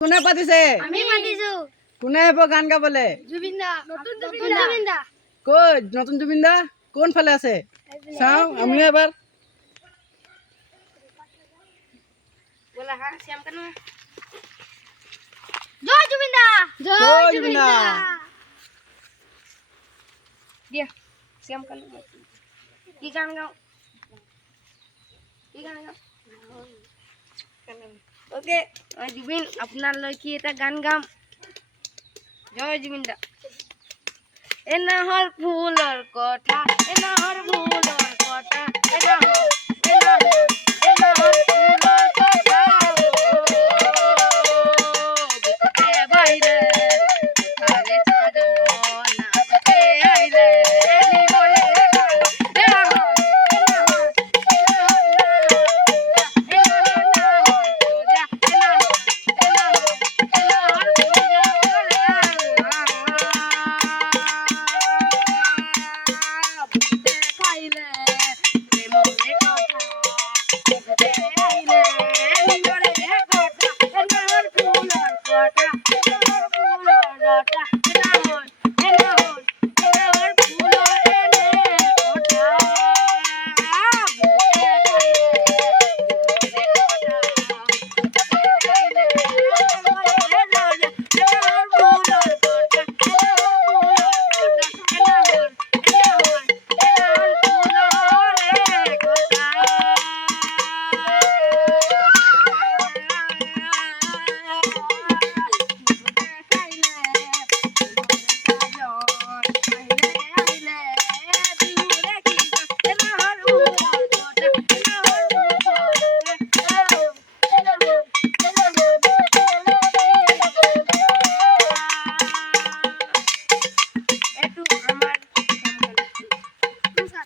কোনে পাতিছে? আমি মাতিছো। কোনে আহিব গান গাবলে? জুবিন দা। নতুন জুবিন দা। কই নতুন জুবিন দা কোন ফালে আছে? চাও আমিও এবার। বলা হা শ্যাম কানু। জয় জুবিন দা। জয় জুবিন দা। দিয়া শ্যাম কানু। কি গান গাও? কি গান গাও? ওকে জুবিন আপনার লইকি এটা গান গাম। জয় জুবিন দা। এনাহর ফুলর কথা এনাহর ফুলর কথা এনাহর ফুলর কথা বুকতে বাইরে আরে ছাড়ো নাচতে আইলে এলি বলে এনাহর What?